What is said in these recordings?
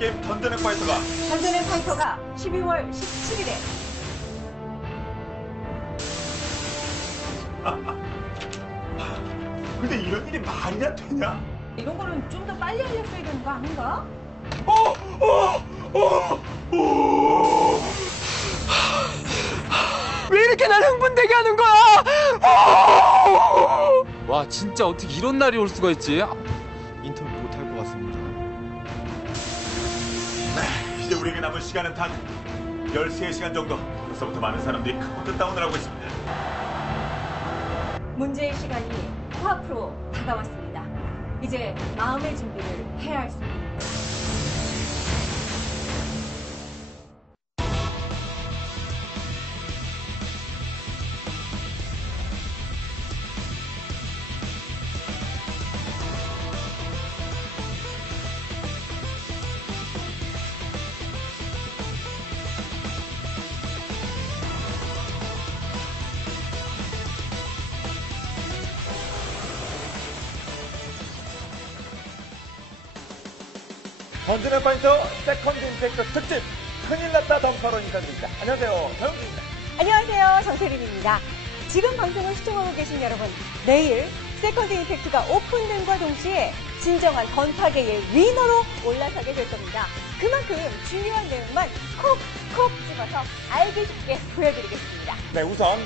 게임 던전 앤 파이터가 12월 17일에 근데 이런 일이 말이나 되냐? 이런 거는 좀 더 빨리 알렸어야 되는 거 아닌가? 왜 이렇게 날 흥분되게 하는 거야? 와, 진짜 어떻게 이런 날이 올 수가 있지? 인터뷰 못할 것 같습니다. 네, 이제 우리에게 남은 시간은 단 13시간 정도. 벌써부터 많은 사람들이 카운트다운을 하고 있습니다. 문제의 시간이 코앞으로 다가왔습니다. 이제 마음의 준비를 해야 할 수입니다. 던전 앤 파이터 세컨드 임팩트 특집 큰일 났다 던파로 인사드립니다. 안녕하세요, 정영진입니다. 안녕하세요, 정세림입니다. 지금 방송을 시청하고 계신 여러분, 내일 세컨드 임팩트가 오픈됨과 동시에 진정한 던파계의 위너로 올라서게 될 겁니다. 그만큼 중요한 내용만 콕콕 집어서 알기 쉽게 보여드리겠습니다. 네, 우선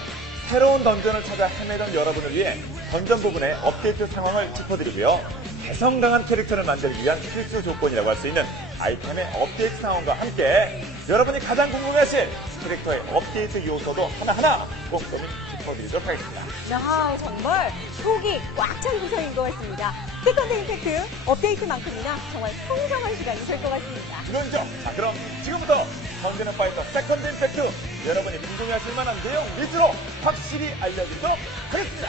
새로운 던전을 찾아 헤매던 여러분을 위해 던전 부분의 업데이트 상황을 짚어드리고요. 개성 강한 캐릭터를 만들기 위한 필수 조건이라고 할 수 있는 아이템의 업데이트 상황과 함께 여러분이 가장 궁금해하실 캐릭터의 업데이트 요소도 하나하나 꼼꼼히 짚어드리도록 하겠습니다. 야, 정말 속이 꽉 찬 구성인 것 같습니다. 세컨드 임팩트 업데이트만큼이나 정말 풍성한 시간이 될 것 같습니다. 물론이죠. 자, 그럼 지금부터 던전 앤 파이터 세컨드 임팩트 여러분이 궁금해하실 만한 내용 리스트로 확실히 알려드리도록 하겠습니다.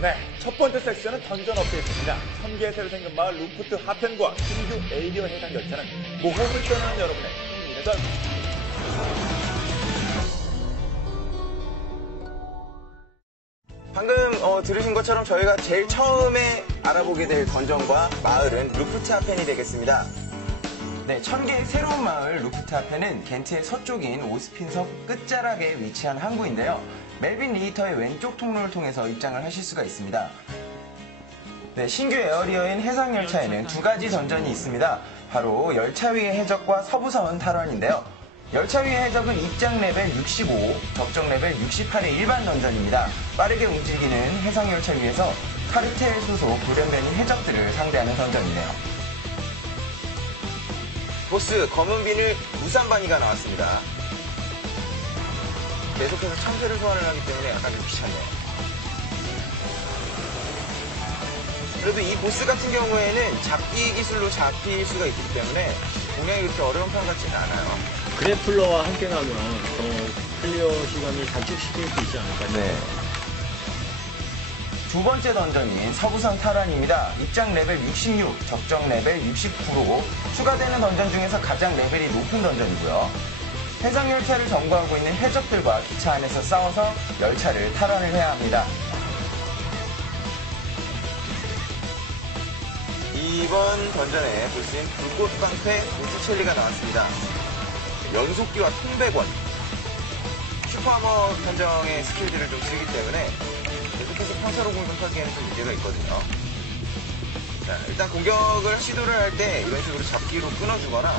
네, 첫 번째 섹션은 던전 업데이트입니다. 1000개의 새로 생긴 마을 루프트 하펜과 신규 에이리어 해상 열차는 모험을 떠나는 여러분의 흥미를 전. 방금 들으신 것처럼 저희가 제일 처음에 알아보게 될 던전과 마을은 루프트 하펜이 되겠습니다. 네, 1000개의 새로운 마을 루프트 하펜은 겐트의 서쪽인 오스핀섬 끝자락에 위치한 항구인데요. 멜빈 리히터의 왼쪽 통로를 통해서 입장을 하실 수가 있습니다. 네, 신규 에어리어인 해상열차에는 두 가지 던전이 있습니다. 바로 열차 위의 해적과 서부선 탈환인데요. 열차 위의 해적은 입장 레벨 65, 적정 레벨 68의 일반 던전입니다. 빠르게 움직이는 해상열차 위에서 카르텔 소속 돌연변이 해적들을 상대하는 던전이네요. 보스 검은 비늘 무쌍바니가 나왔습니다. 계속해서 참새를 소환을 하기 때문에 약간 좀 귀찮네요. 그래도 이 보스 같은 경우에는 잡기 기술로 잡힐 수가 있기 때문에 공략이 그렇게 어려운 편 같지는 않아요. 그래플러와 함께 가면 더 클리어 시간을 단축시킬 수 있지 않을까요? 네. 두 번째 던전인 서부선 탈환입니다. 입장 레벨 66, 적정 레벨 69로 추가되는 던전 중에서 가장 레벨이 높은 던전이고요. 해상열차를 점거하고 있는 해적들과 기차 안에서 싸워서 열차를 탈환을 해야 합니다. 이번 던전의 보스인 불꽃방패 우주첼리가 나왔습니다. 연속기와 통백원, 슈퍼하머 던정의 스킬들을 좀 쓰기 때문에 계속해서 평타로 공격하기에는 좀 문제가 있거든요. 자, 일단 공격을 시도를 할 때 이런 식으로 잡기로 끊어주거나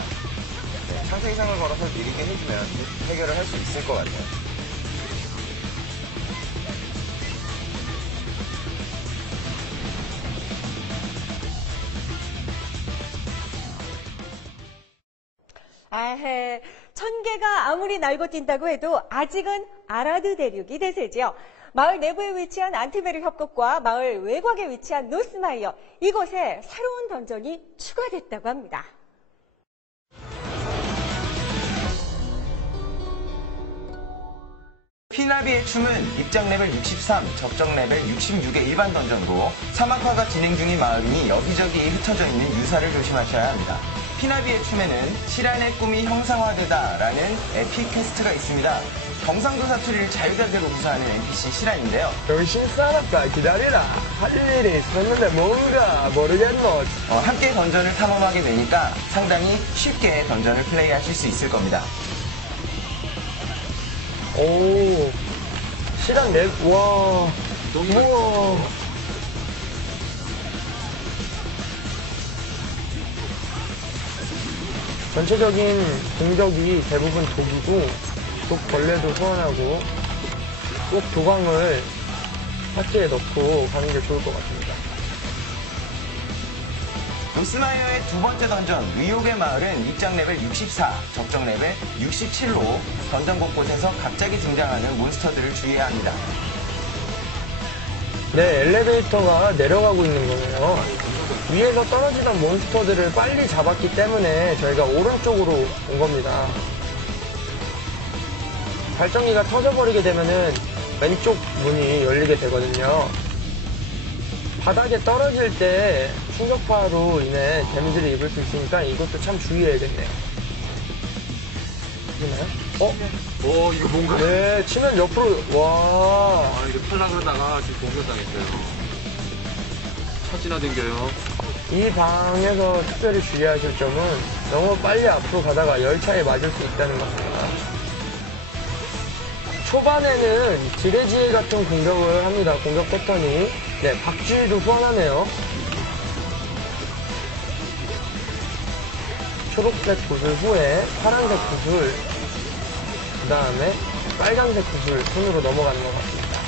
상태 이상을 걸어서 느리게 해주면 해결을 할 수 있을 것 같아요. 아헤, 1000개가 아무리 날고 뛴다고 해도 아직은 아라드 대륙이 대세지요. 마을 내부에 위치한 안티베르 협곡과 마을 외곽에 위치한 노스마이어, 이곳에 새로운 던전이 추가됐다고 합니다. 피나비의 춤은 입장 레벨 63, 적정 레벨 66의 일반 던전으로 사막화가 진행 중인 마을이니 여기저기 흩어져 있는 유사를 조심하셔야 합니다. 피나비의 춤에는 시란의 꿈이 형상화되다라는 에픽 퀘스트가 있습니다. 경상도 사투리를 자유자재로 구사하는 NPC 시란인데요. 정신 사납다 기다리라. 할 일이 있었는데 뭔가 모르겠노. 함께 던전을 탐험하게 되니까 상당히 쉽게 던전을 플레이하실 수 있을 겁니다. 오, 시간 내, 와, 우와. 전체적인 공격이 대부분 독이고, 독벌레도 소환하고, 꼭 도광을 파츠에 넣고 가는 게 좋을 것 같습니다. 보스마이어의 두 번째 던전, 위옥의 마을은 입장 레벨 64, 적정 레벨 67로 던전 곳곳에서 갑자기 등장하는 몬스터들을 주의해야 합니다. 네, 엘리베이터가 내려가고 있는 거네요. 위에서 떨어지던 몬스터들을 빨리 잡았기 때문에 저희가 오른쪽으로 온 겁니다. 발전기가 터져버리게 되면은 왼쪽 문이 열리게 되거든요. 바닥에 떨어질 때 충격파로 인해 데미지를 입을 수 있으니까 이것도 참 주의해야겠네요. 보시나요? 오, 이거 뭔가. 네, 치면 옆으로, 와. 아, 이거 탈락 하다가 지금 공격당했어요. 차지나 댕겨요. 이 방에서 특별히 주의하실 점은 너무 빨리 앞으로 가다가 열차에 맞을 수 있다는 겁니다. 초반에는 지뢰지혜 같은 공격을 합니다. 공격 패턴이. 네, 박쥐도 소환하네요. 초록색 구슬 후에 파란색 구슬, 그 다음에 빨간색 구슬 손으로 넘어가는 것 같습니다.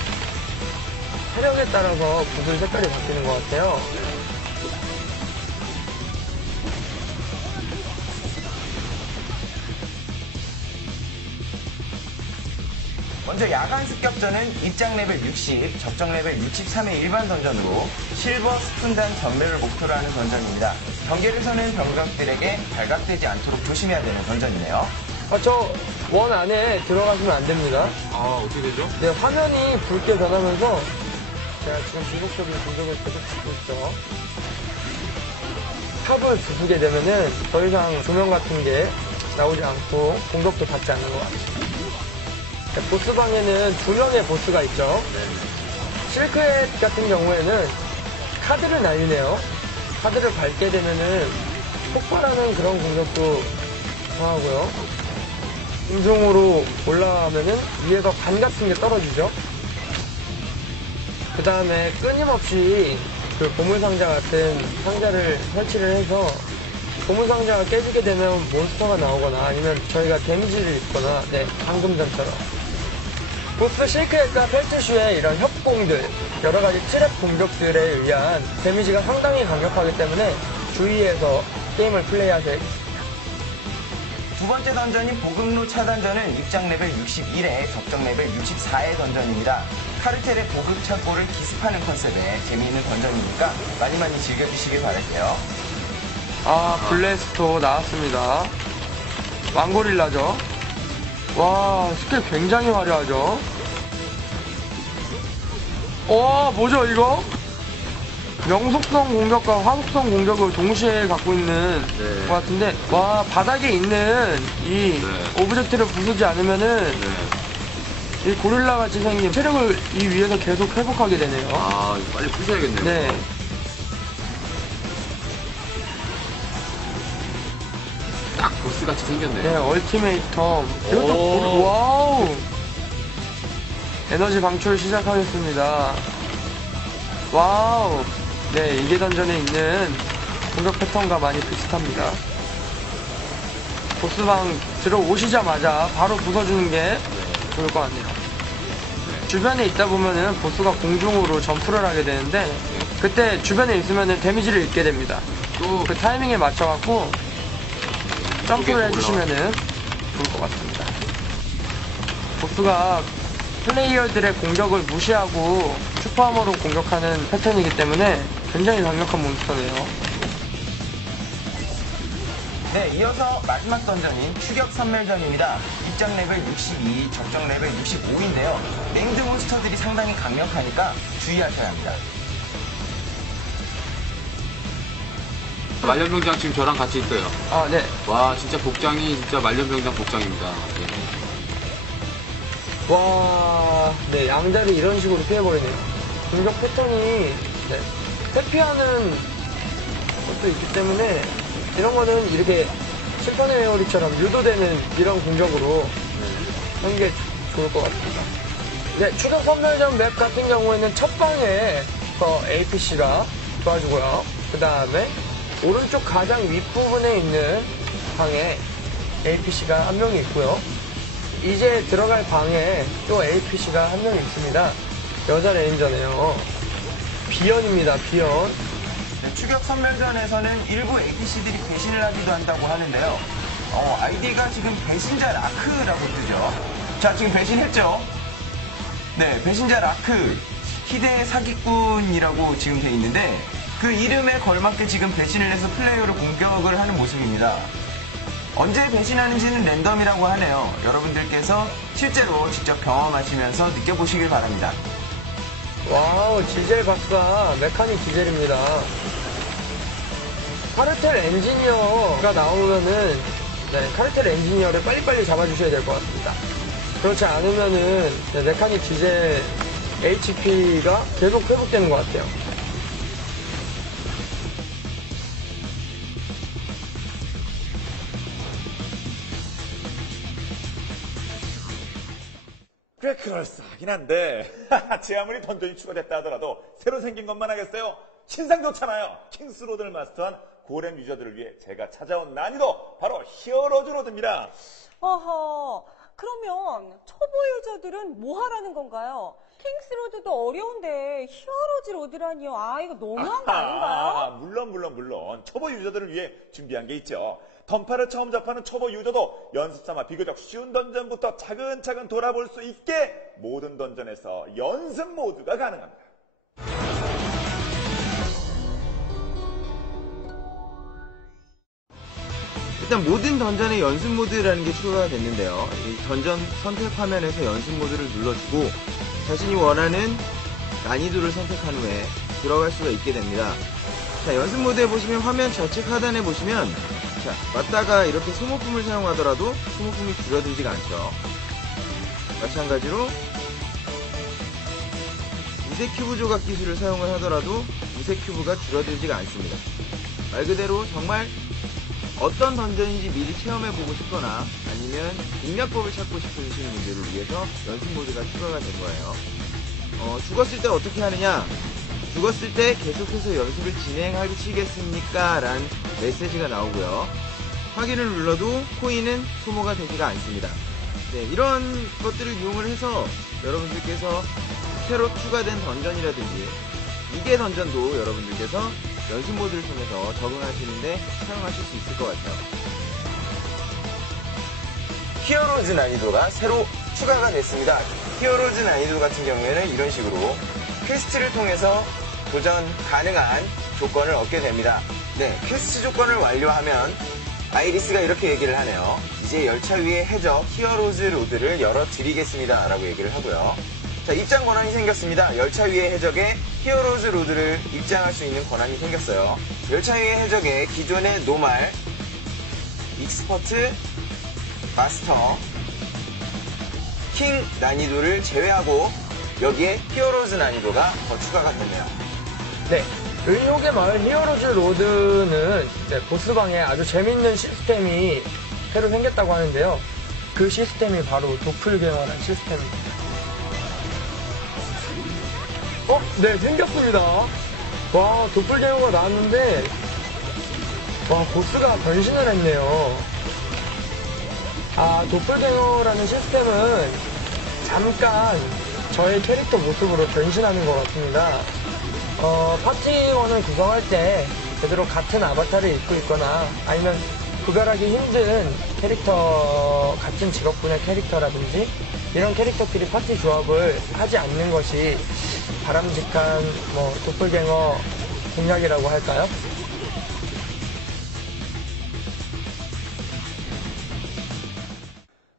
체력에 따라서 구슬 색깔이 바뀌는 것 같아요. 먼저 야간 습격전은 입장 레벨 60, 적정 레벨 63의 일반 던전으로 실버 스푼단 전멸을 목표로 하는 던전입니다. 경계를 서는 병력들에게 발각되지 않도록 조심해야 되는 던전이네요. 저 원 안에 들어가시면 안 됩니다. 아, 어떻게 되죠? 네, 화면이 붉게 변하면서 제가 지금 지속적인 공격을 계속 받고 있죠. 탑을 부수게 되면은 더 이상 조명 같은 게 나오지 않고 공격도 받지 않는 것 같아요. 네, 보스방에는 2명의 보스가 있죠. 실크햇 같은 경우에는 카드를 날리네요. 카드를 밟게 되면은 폭발하는 그런 공격도 하고요. 공중으로 올라가면은 위에서 관 같은 게 떨어지죠. 그 다음에 끊임없이 그 보물상자 같은 상자를 설치를 해서 보물상자가 깨지게 되면 몬스터가 나오거나 아니면 저희가 데미지를 입거나, 네, 방금 전처럼. 보스 실크햇과 펠트슈의 이런 협공들, 여러가지 트랩 공격들에 의한 데미지가 상당히 강력하기 때문에 주의해서 게임을 플레이하셔야겠습니다. 두 번째 던전인 보급로 차단전은 입장 레벨 61에 적정 레벨 64의 던전입니다. 카르텔의 보급 창고를 기습하는 컨셉의 재미있는 던전이니까 많이 많이 즐겨주시길 바랄게요. 아, 블래스터 나왔습니다. 왕고릴라죠. 와, 스킬 굉장히 화려하죠. 뭐죠 이거? 명속성 공격과 화속성 공격을 동시에 갖고 있는 네. 것 같은데, 와, 바닥에 있는 이 네. 오브젝트를 부수지 않으면은 이 고릴라 같이 생긴 체력을 이 위에서 계속 회복하게 되네요. 아, 이거 빨리 부셔야겠네요. 네. 딱 보스같이 생겼네. 네, 얼티메이텀. 이것도 오. 와우! 에너지 방출 시작하겠습니다. 와우! 네, 이게 던전에 있는 공격 패턴과 많이 비슷합니다. 보스방 들어오시자마자 바로 부숴주는 게 좋을 것 같네요. 주변에 있다 보면은 보스가 공중으로 점프를 하게 되는데, 그때 주변에 있으면은 데미지를 입게 됩니다. 또 그 타이밍에 맞춰갖고 점프를 해주시면은 좋을 것 같습니다. 보스가 플레이어들의 공격을 무시하고 슈퍼하머로 공격하는 패턴이기 때문에 굉장히 강력한 몬스터네요. 네, 이어서 마지막 던전인 추격 선멸전입니다. 입장 레벨 62, 적정 레벨 65인데요. 랭드 몬스터들이 상당히 강력하니까 주의하셔야 합니다. 말년병장 지금 저랑 같이 있어요. 아, 네. 와, 진짜 복장이 진짜 말년병장 복장입니다. 예. 와, 네, 양자를 이런 식으로 피해버리네요. 공격 패턴이, 네, 회피하는 것도 있기 때문에, 이런 거는 이렇게 실판의 메모리처럼 유도되는 이런 공격으로 하는 게 좋을 것 같습니다. 네, 추격 선멸전 맵 같은 경우에는 첫 방에 APC가 도와주고요. 그 다음에 오른쪽 가장 윗부분에 있는 방에 APC가 한 명이 있고요. 이제 들어갈 방에 또 APC가 한 명이 있습니다. 여자 레인저네요. 비연입니다, 비연. 네, 추격 선멸전에서는 일부 APC들이 배신을 하기도 한다고 하는데요. 아이디가 지금 배신자 라크라고 뜨죠. 자, 지금 배신했죠? 네, 배신자 라크. 희대의 사기꾼이라고 지금 돼 있는데, 그 이름에 걸맞게 지금 배신을 해서 플레이어를 공격을 하는 모습입니다. 언제 배신하는지는 랜덤이라고 하네요. 여러분들께서 실제로 직접 경험하시면서 느껴보시길 바랍니다. 와우, 지젤 박사, 메카닉 지젤입니다. 카르텔 엔지니어가 나오면은, 네, 카르텔 엔지니어를 빨리빨리 잡아주셔야 될 것 같습니다. 그렇지 않으면은, 네, 메카닉 지젤 HP가 계속 회복되는 것 같아요. 꽤 그럴싸하긴 한데 제 아무리 던전이 추가됐다 하더라도 새로 생긴 것만 하겠어요? 신상 좋잖아요. 킹스로드를 마스터한 고렘 유저들을 위해 제가 찾아온 난이도 바로 히어로즈 로드입니다. 어허, 그러면 초보 유저들은 뭐 하라는 건가요? 킹스로드도 어려운데 히어로즈 로드라니요. 아, 이거 너무한 거 아닌가요? 물론 초보 유저들을 위해 준비한 게 있죠. 던파를 처음 접하는 초보 유저도 연습 삼아 비교적 쉬운 던전부터 차근차근 돌아볼 수 있게 모든 던전에서 연습 모드가 가능합니다. 일단 모든 던전의 연습 모드라는 게 추가가 됐는데요. 이 던전 선택 화면에서 연습 모드를 눌러주고 자신이 원하는 난이도를 선택한 후에 들어갈 수가 있게 됩니다. 자, 연습 모드에 보시면 화면 좌측 하단에 보시면 자, 맞다가 이렇게 소모품을 사용하더라도 소모품이 줄어들지가 않죠. 마찬가지로 무쇠 큐브 조각 기술을 사용을 하더라도 무쇠 큐브가 줄어들지가 않습니다. 말 그대로 정말 어떤 던전인지 미리 체험해보고 싶거나 아니면 공략법을 찾고 싶으신 분들을 위해서 연습 모드가 추가가 된 거예요. 죽었을 때 어떻게 하느냐? 죽었을 때 계속해서 연습을 진행하시겠습니까? 라는 메시지가 나오고요. 확인을 눌러도 코인은 소모가 되지가 않습니다. 네, 이런 것들을 이용을 해서 여러분들께서 새로 추가된 던전이라든지 2개 던전도 여러분들께서 연습 모드를 통해서 적응하시는데 사용하실 수 있을 것 같아요. 히어로즈 난이도가 새로 추가가 됐습니다. 히어로즈 난이도 같은 경우에는 이런 식으로 퀘스트를 통해서 도전 가능한 조건을 얻게 됩니다. 네, 퀘스트 조건을 완료하면 아이리스가 이렇게 얘기를 하네요. 이제 열차 위의 해적 히어로즈 로드를 열어드리겠습니다 라고 얘기를 하고요. 자, 입장 권한이 생겼습니다. 열차 위의 해적의 히어로즈 로드를 입장할 수 있는 권한이 생겼어요. 열차 위의 해적의 기존의 노말, 익스퍼트, 마스터, 킹 난이도를 제외하고 여기에 히어로즈 난이도가 더 추가가 됐네요. 네, 의혹의 마을 히어로즈 로드는 네, 보스방에 아주 재밌는 시스템이 새로 생겼다고 하는데요. 그 시스템이 바로 도플갱어라는 시스템입니다. 네, 생겼습니다. 와, 도플갱어가 나왔는데, 와, 보스가 변신을 했네요. 아, 도플갱어라는 시스템은 잠깐 저의 캐릭터 모습으로 변신하는 것 같습니다. 파티원을 구성할 때 제대로 같은 아바타를 입고 있거나 아니면 구별하기 힘든 캐릭터, 같은 직업군의 캐릭터라든지 이런 캐릭터끼리 파티 조합을 하지 않는 것이 바람직한 도플갱어 공략이라고 할까요?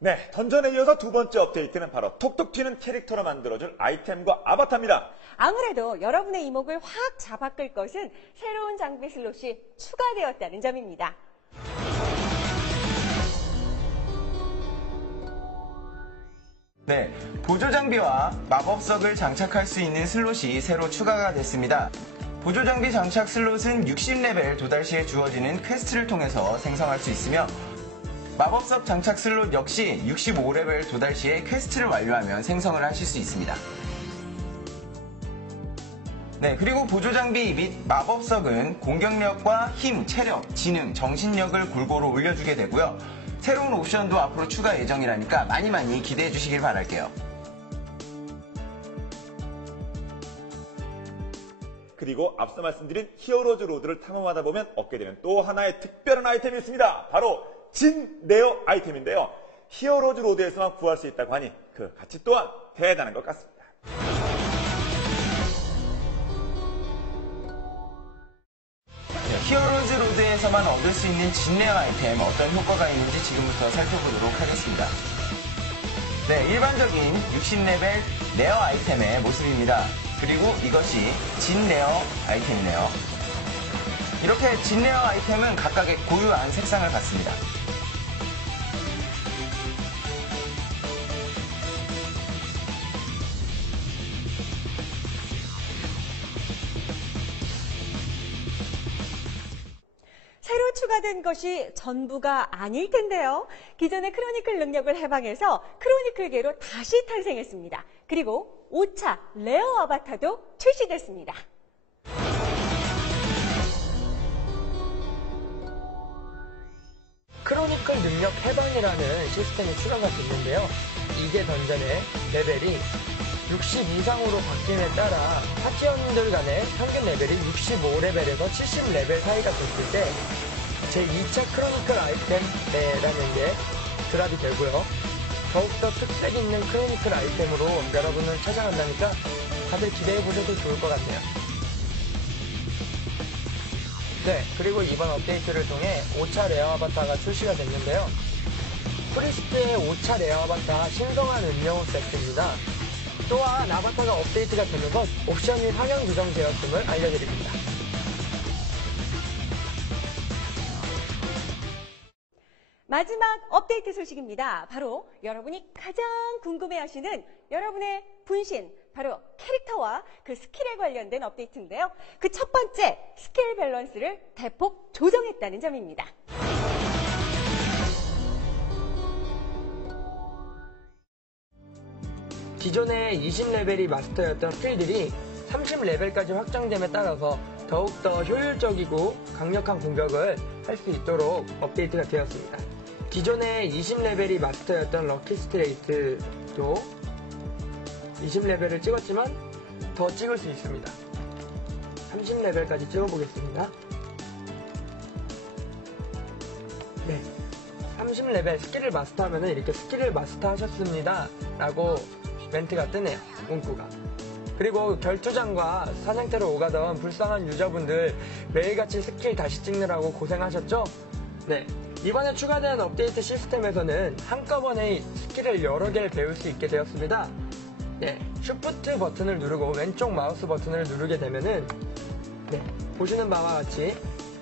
네, 던전에 이어서 두 번째 업데이트는 바로 톡톡 튀는 캐릭터로 만들어줄 아이템과 아바타입니다. 아무래도 여러분의 이목을 확 잡아끌 것은 새로운 장비 슬롯이 추가되었다는 점입니다. 네, 보조 장비와 마법석을 장착할 수 있는 슬롯이 새로 추가가 됐습니다. 보조 장비 장착 슬롯은 60레벨 도달 시에 주어지는 퀘스트를 통해서 생성할 수 있으며 마법석 장착 슬롯 역시 65레벨 도달 시에 퀘스트를 완료하면 생성을 하실 수 있습니다. 네, 그리고 보조 장비 및 마법석은 공격력과 힘, 체력, 지능, 정신력을 골고루 올려주게 되고요. 새로운 옵션도 앞으로 추가 예정이라니까 많이 기대해 주시길 바랄게요. 그리고 앞서 말씀드린 히어로즈 로드를 탐험하다 보면 얻게 되는 또 하나의 특별한 아이템이 있습니다. 바로 진 레어 아이템인데요. 히어로즈 로드에서만 구할 수 있다고 하니 그 가치 또한 대단한 것 같습니다. 히어로즈 로드에서만 얻을 수 있는 진레어 아이템 어떤 효과가 있는지 지금부터 살펴보도록 하겠습니다. 네, 일반적인 60레벨 레어 아이템의 모습입니다. 그리고 이것이 진레어 아이템이네요. 이렇게 진레어 아이템은 각각의 고유한 색상을 갖습니다. 새로 추가된 것이 전부가 아닐 텐데요. 기존의 크로니클 능력을 해방해서 크로니클계로 다시 탄생했습니다. 그리고 5차 레어 아바타도 출시됐습니다. 크로니클 능력 해방이라는 시스템이 추가가 됐는데요. 이게 던전의 레벨이 60 이상으로 바뀜에 따라 파티원들 간의 평균 레벨이 65레벨에서 70레벨 사이가 됐을 때 제2차 크로니클 아이템이라는 게 드랍이 되고요. 더욱더 특색 있는 크로니클 아이템으로 여러분을 찾아간다니까 다들 기대해 보셔도 좋을 것 같네요. 네, 그리고 이번 업데이트를 통해 5차 레어 아바타가 출시가 됐는데요. 프리스트의 5차 레어 아바타 신성한 음료 세트입니다. 또한 아바타가 업데이트가 되는 것 옵션이 상향 조정되었음을 알려드립니다. 마지막 업데이트 소식입니다. 바로 여러분이 가장 궁금해하시는 여러분의 분신, 바로 캐릭터와 그 스킬에 관련된 업데이트인데요. 그 첫 번째 스킬 밸런스를 대폭 조정했다는 점입니다. 기존의 20레벨이 마스터였던 스킬들이 30레벨까지 확장됨에 따라서 더욱더 효율적이고 강력한 공격을 할 수 있도록 업데이트가 되었습니다. 기존의 20레벨이 마스터였던 럭키 스트레이트도 20레벨을 찍었지만 더 찍을 수 있습니다. 30레벨까지 찍어보겠습니다. 네, 30레벨 스킬을 마스터하면 이렇게 스킬을 마스터하셨습니다 라고 멘트가 뜨네요. 문구가. 그리고 결투장과 사냥터로 오가던 불쌍한 유저분들 매일같이 스킬 다시 찍느라고 고생하셨죠? 네, 이번에 추가된 업데이트 시스템에서는 한꺼번에 스킬을 여러 개를 배울 수 있게 되었습니다. 네, 쉬프트 버튼을 누르고 왼쪽 마우스 버튼을 누르게 되면은 네, 보시는 바와 같이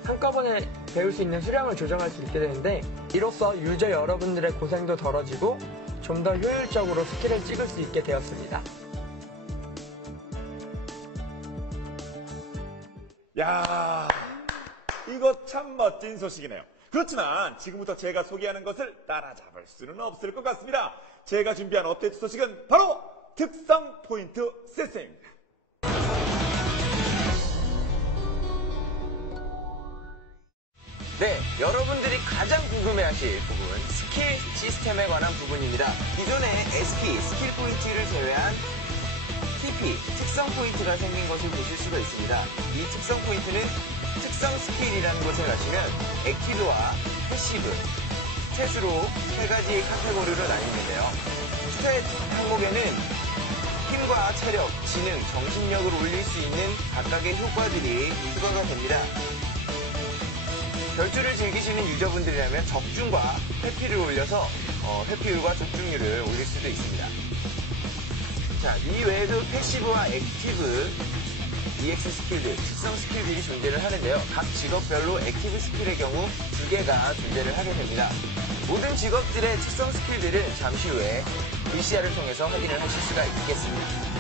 한꺼번에 배울 수 있는 수량을 조정할 수 있게 되는데 이로써 유저 여러분들의 고생도 덜어지고 좀 더 효율적으로 스킬을 찍을 수 있게 되었습니다. 야, 이거 참 멋진 소식이네요. 그렇지만 지금부터 제가 소개하는 것을 따라잡을 수는 없을 것 같습니다. 제가 준비한 업데이트 소식은 바로 특성 포인트 시스템입니다. 네, 여러분들이 가장 궁금해하실 부분, 스킬 시스템에 관한 부분입니다. 기존의 SP, 스킬 포인트를 제외한 TP, 특성 포인트가 생긴 것을 보실 수가 있습니다. 이 특성 포인트는 특성 스킬이라는 곳에 가시면 액티브와 패시브, 스탯으로 세 가지 카테고리로 나뉘는데요. 스탯 항목에는 힘과 체력, 지능, 정신력을 올릴 수 있는 각각의 효과들이 추가가 됩니다. 결투를 즐기시는 유저분들이라면 적중과 회피를 올려서 회피율과 적중률을 올릴 수도 있습니다. 자, 이 외에도 패시브와 액티브 EX 스킬들, 특성 스킬들이 존재를 하는데요. 각 직업별로 액티브 스킬의 경우 2개가 존재를 하게 됩니다. 모든 직업들의 특성 스킬들은 잠시 후에 VCR을 통해서 확인을 하실 수가 있겠습니다.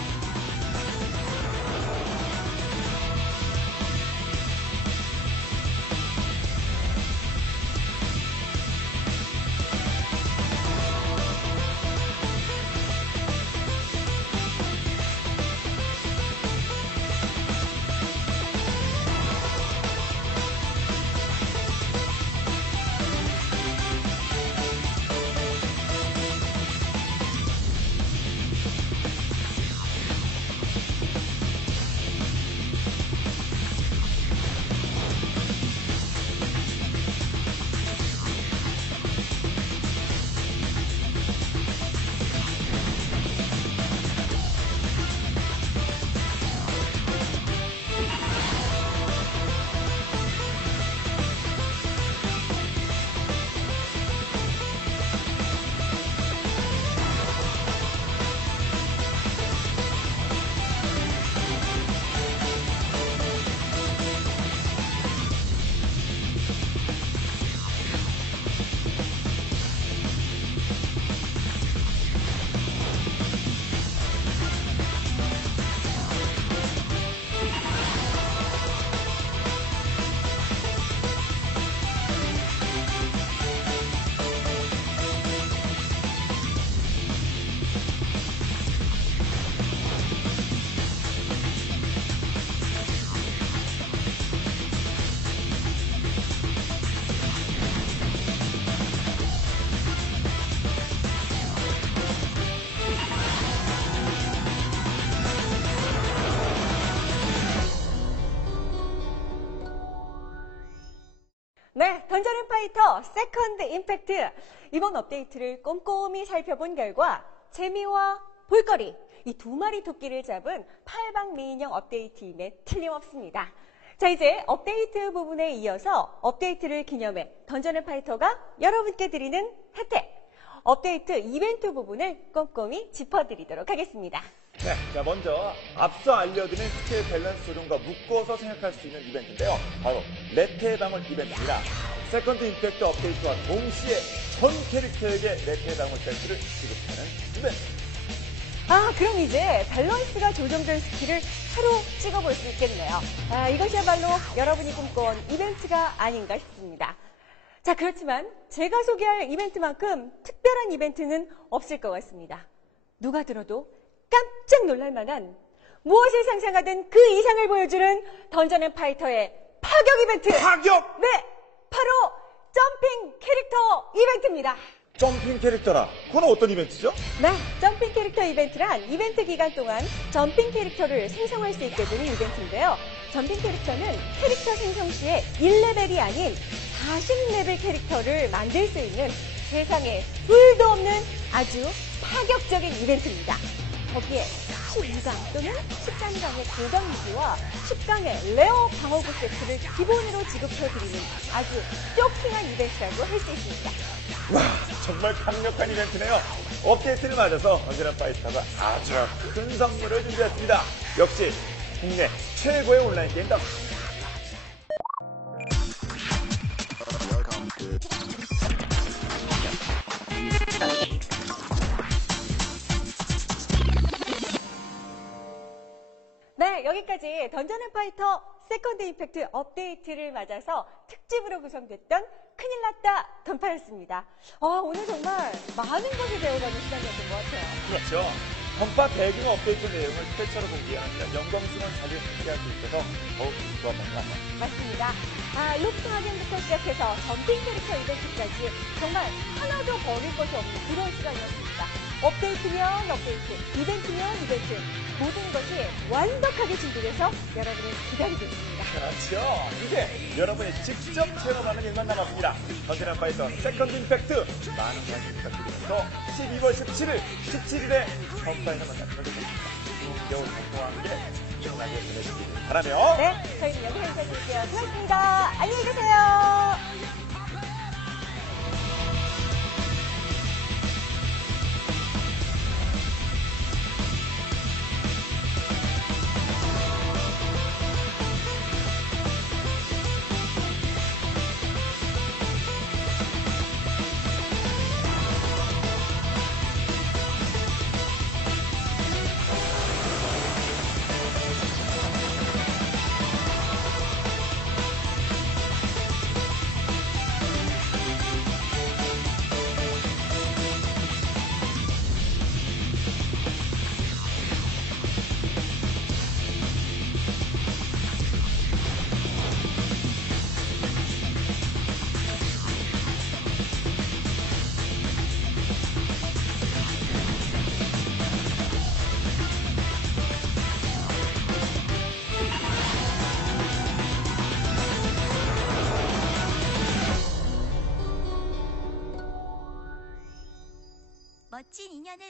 네, 던전앤파이터 세컨드 임팩트. 이번 업데이트를 꼼꼼히 살펴본 결과 재미와 볼거리, 이 두 마리 토끼를 잡은 팔방미인형 업데이트임에 틀림없습니다. 자, 이제 업데이트 부분에 이어서 업데이트를 기념해 던전앤파이터가 여러분께 드리는 혜택, 업데이트 이벤트 부분을 꼼꼼히 짚어드리도록 하겠습니다. 네, 자 먼저 앞서 알려드린 스킬 밸런스 조정과 묶어서 생각할 수 있는 이벤트인데요. 바로 레테의 방울 이벤트입니다. 세컨드 임팩트 업데이트와 동시에 전 캐릭터에게 레테의 방울 세트를 지급하는 이벤트. 아, 그럼 이제 밸런스가 조정된 스킬을 새로 찍어볼 수 있겠네요. 아, 이것이야말로 여러분이 꿈꿔온 이벤트가 아닌가 싶습니다. 자, 그렇지만 제가 소개할 이벤트만큼 특별한 이벤트는 없을 것 같습니다. 누가 들어도 깜짝 놀랄 만한, 무엇을 상상하든 그 이상을 보여주는 던전앤파이터의 파격 이벤트! 파격! 네! 바로 점핑 캐릭터 이벤트입니다. 점핑 캐릭터라. 그건 어떤 이벤트죠? 네, 점핑 캐릭터 이벤트란 이벤트 기간 동안 점핑 캐릭터를 생성할 수 있게 되는 이벤트인데요. 점핑 캐릭터는 캐릭터 생성 시에 1레벨이 아닌 40레벨 캐릭터를 만들 수 있는 세상에 둘도 없는 아주 파격적인 이벤트입니다. 거기에 12강 또는 13강의 고강 무기와 10강의 레어 방어구 세트를 기본으로 지급해드리는 아주 쇼킹한 이벤트라고 할 수 있습니다. 와, 정말 강력한 이벤트네요. 업데이트를 맞아서 던전앤파이터가 아주 큰 선물을 준비했습니다. 역시 국내 최고의 온라인 게임 덕. 네, 여기까지 던전앤파이터 세컨드 임팩트 업데이트를 맞아서 특집으로 구성됐던 큰일 났다 던파였습니다. 오늘 정말 많은 것을 배워가는 시간이었던 것 같아요. 그렇죠. 던파 배경 업데이트 내용을 스페셜로 공개하는 영광스러운 자리에 함께할 수 있어서 더욱 좋았던 것 같아요. 맞습니다. 로프 확인부터 시작해서 점핑 캐릭터 이벤트까지 정말 하나도 버릴 것이 없는 그런 시간이었습니다. 업데이트면 업데이트, 이벤트면 이벤트, 모든 것이 완벽하게 준비돼서 여러분을 기다리고 있습니다. 그렇죠. 이제 여러분이 직접 체험하는 일만 남았습니다. 던전앤파이터 세컨드 임팩트 많은 관심 부탁드리면서 12월 17일, 17일에 던파에서 만나뵙도록 하겠습니다. 겨울 던파와 함께 시원하게 보내시길 바라며 네, 저희는 여기서 인사드릴게요. 수고하셨습니다. 안녕히 계세요.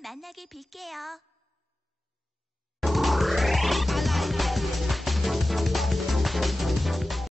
만나길 빌게요.